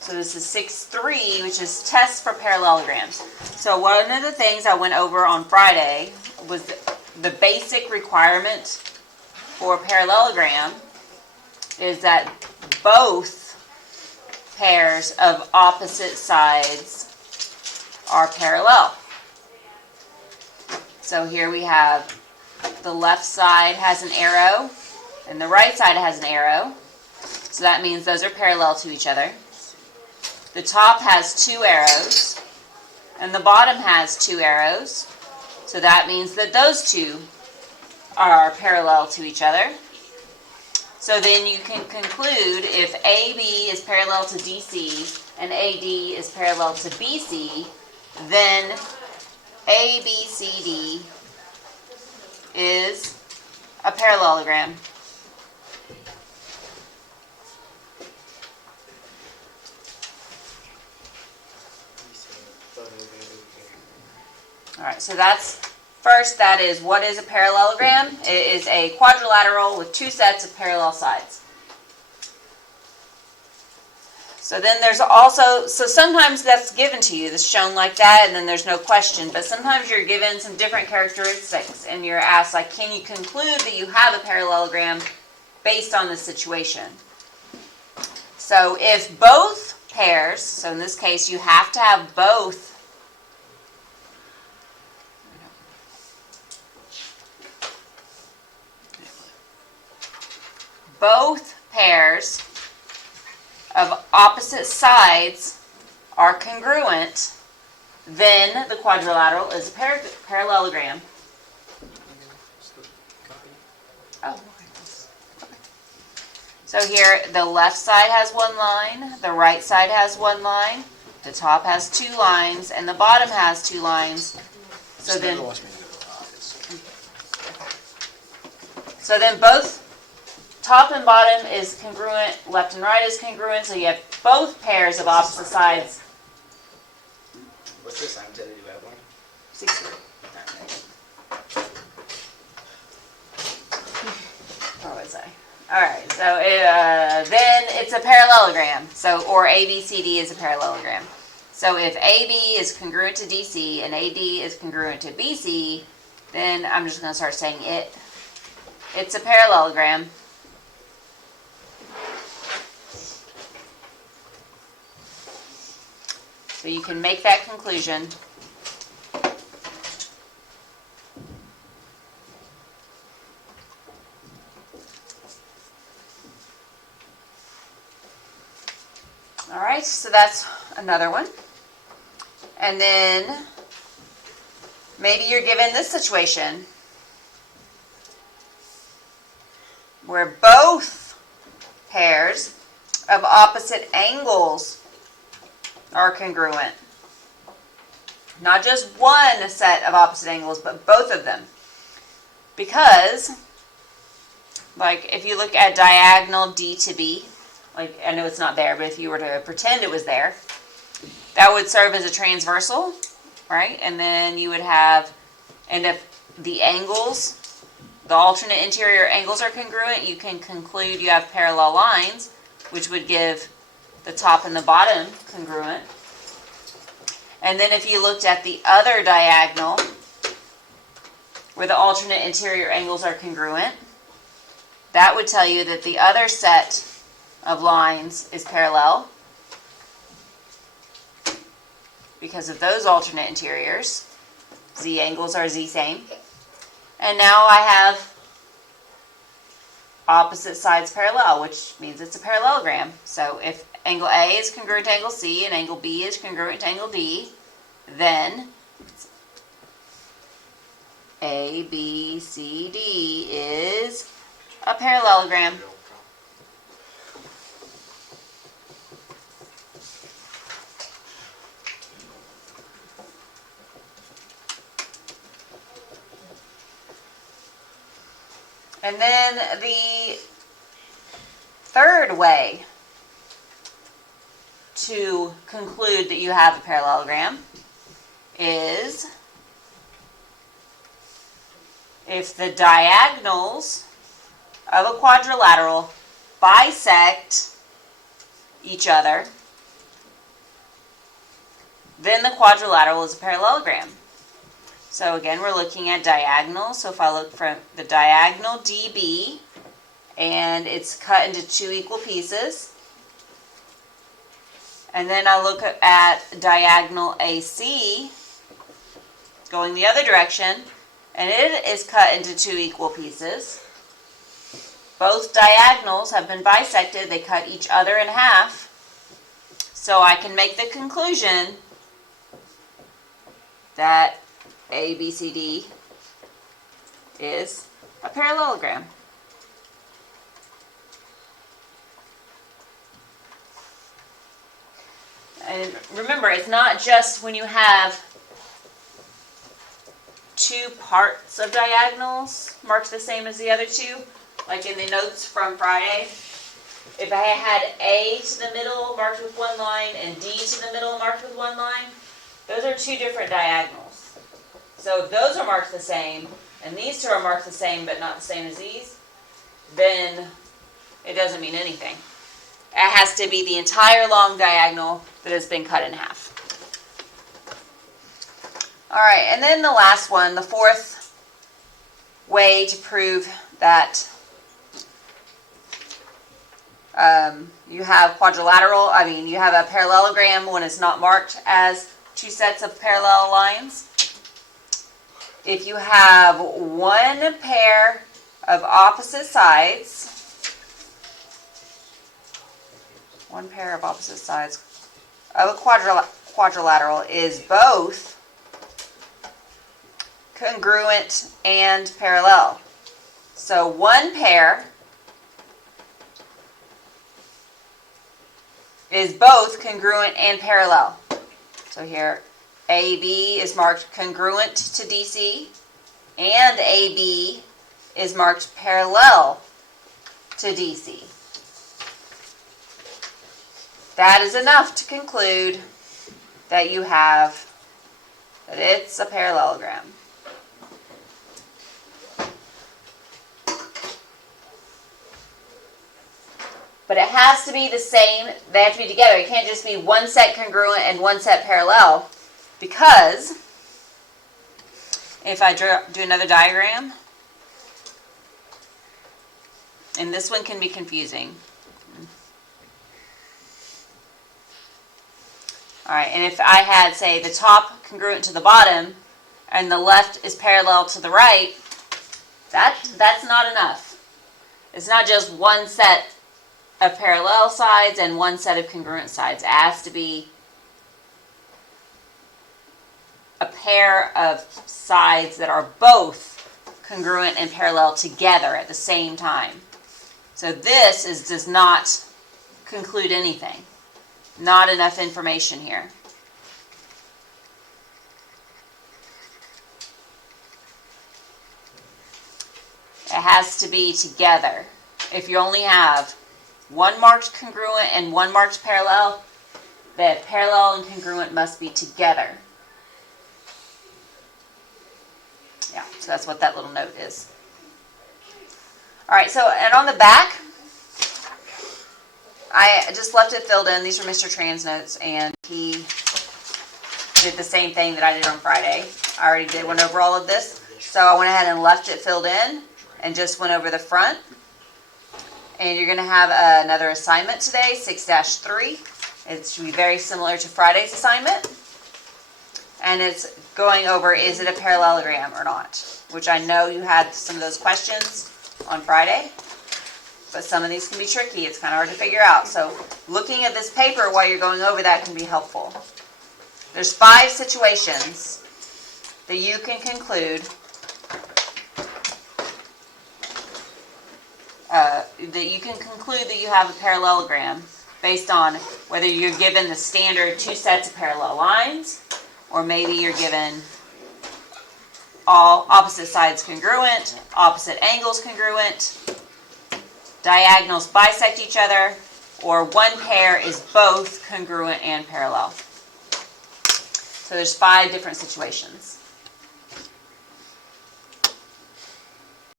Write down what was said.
So this is 6.3, which is tests for parallelograms. So one of the things I went over on Friday was the basic requirement for a parallelogram is that both pairs of opposite sides are parallel. So here we have the left side has an arrow and the right side has an arrow. So that means those are parallel to each other. The top has two arrows and the bottom has two arrows. So that means that those two are parallel to each other. So then you can conclude if AB is parallel to DC and AD is parallel to BC, then ABCD is a parallelogram. Alright, so that's first, that is what is a parallelogram. It is a quadrilateral with two sets of parallel sides. So then there's also, so sometimes that's given to you, that's shown like that, and then there's no question. But sometimes you're given some different characteristics, and you're asked, like, can you conclude that you have a parallelogram based on this situation? So if both pairs, so in this case you have to have both pairs of opposite sides are congruent, then the quadrilateral is a parallelogram. Oh, okay. So here the left side has one line, the right side has one line, the top has two lines, and the bottom has two lines. So then both top and bottom is congruent, left and right is congruent, so you have both pairs of opposite sides. What's the sign to do that one? 6. What was I? Alright, so then it's a parallelogram, so, or ABCD is a parallelogram. So if AB is congruent to DC and AD is congruent to BC, then I'm just going to start saying it. It's a parallelogram. So you can make that conclusion. All right, so that's another one. And then maybe you're given this situation where both pairs of opposite angles are congruent. Not just one set of opposite angles, but both of them. Because, like, if you look at diagonal D to B, like, I know it's not there, but if you were to pretend it was there, that would serve as a transversal, right? And then you would have, and if the angles, the alternate interior angles are congruent, you can conclude you have parallel lines, which would give the top and the bottom congruent. And then if you looked at the other diagonal, where the alternate interior angles are congruent, that would tell you that the other set of lines is parallel because of those alternate interiors. Z angles are Z same. And now I have opposite sides parallel, which means it's a parallelogram. So if angle A is congruent to angle C and angle B is congruent to angle D, then ABCD is a parallelogram. And then the third way to conclude that you have a parallelogram is if the diagonals of a quadrilateral bisect each other then the quadrilateral is a parallelogram. So again, we're looking at diagonal. So if I look from the diagonal DB, and it's cut into 2 equal pieces, and then I look at diagonal AC, going the other direction, and it is cut into 2 equal pieces. Both diagonals have been bisected. They cut each other in half. So I can make the conclusion that ABCD is a parallelogram. And remember, it's not just when you have 2 parts of diagonals marked the same as the other 2. Like in the notes from Friday, if I had A to the middle marked with 1 line and D to the middle marked with 1 line, those are 2 different diagonals. So if those are marked the same, and these 2 are marked the same but not the same as these, then it doesn't mean anything. It has to be the entire long diagonal that has been cut in half. Alright, and then the last one, the 4th way to prove that you have you have a parallelogram when it's not marked as 2 sets of parallel lines. If you have 1 pair of opposite sides, of a quadrilateral is both congruent and parallel. So 1 pair is both congruent and parallel. So here, AB is marked congruent to DC, and AB is marked parallel to DC. That is enough to conclude that it's a parallelogram. But it has to be the same. They have to be together. It can't just be 1 set congruent and 1 set parallel, because if I do another diagram, and this one can be confusing. Alright, and if I had, say, the top congruent to the bottom, and the left is parallel to the right, that's not enough. It's not just 1 set of parallel sides and 1 set of congruent sides. It has to be a pair of sides that are both congruent and parallel together at the same time. So this does not conclude anything. Not enough information here. It has to be together. If you only have 1 marked congruent and 1 marked parallel, the parallel and congruent must be together. Yeah, so that's what that little note is. Alright, so, and on the back, I just left it filled in. These are Mr. Tran's notes, and he did the same thing that I did on Friday. I already went over all of this, so I went ahead and left it filled in and just went over the front. And you're going to have another assignment today, 6-3. It should be very similar to Friday's assignment. And it's going over, is it a parallelogram or not? Which I know you had some of those questions on Friday. But some of these can be tricky. It's kind of hard to figure out. So looking at this paper while you're going over that can be helpful. There's 5 situations that you can conclude that you have a parallelogram based on whether you're given the standard 2 sets of parallel lines, or maybe you're given all opposite sides congruent, opposite angles congruent, diagonals bisect each other, or 1 pair is both congruent and parallel. So there's 5 different situations.